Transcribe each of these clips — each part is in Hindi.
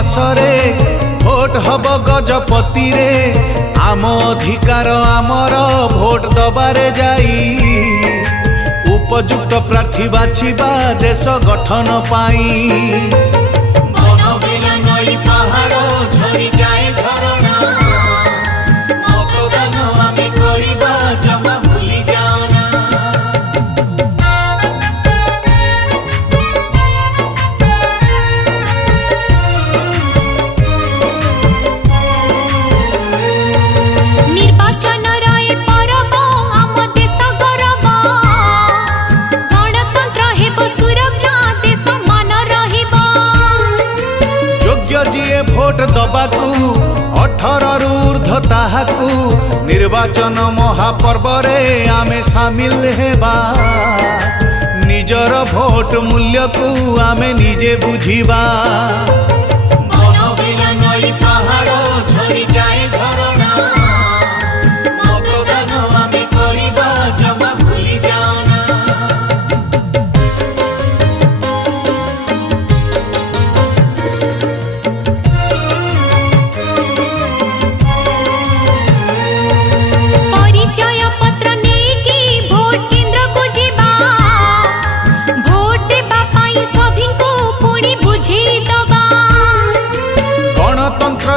मासरे भोट हब गजपति रे आम अधिकार आमर भोट दबारे जाई उपयुक्त प्रार्थी बाछिबा देश गठन पाई। जीए भोट दबाकू 18 ऊर्ध्व ताहाकू निर्वाचन महापर्व रे आमे सामिल हेबा निजर भोट मूल्य को आमे निजे बुझिबा।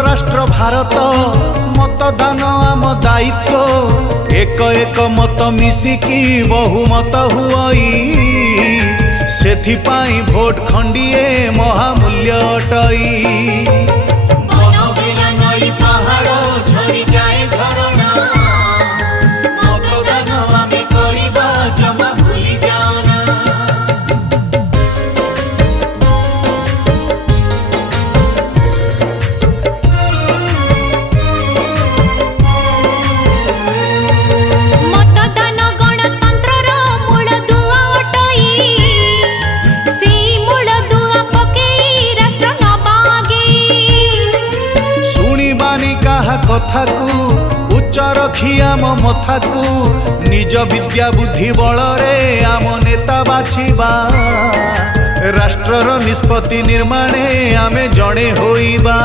राष्ट्र भारत मतदान आम दायित्व एक एक मत मिसिकी बहुमत हुई सेथिपाई भोट खंडिए महामूल्य अटई। कथाकू उच्च रखी आम मथाकू निज विद्या बुद्धि बल रे आम नेता बाछिबा राष्ट्रर निष्पत्ति निर्माणे आमे जड़े होइबा।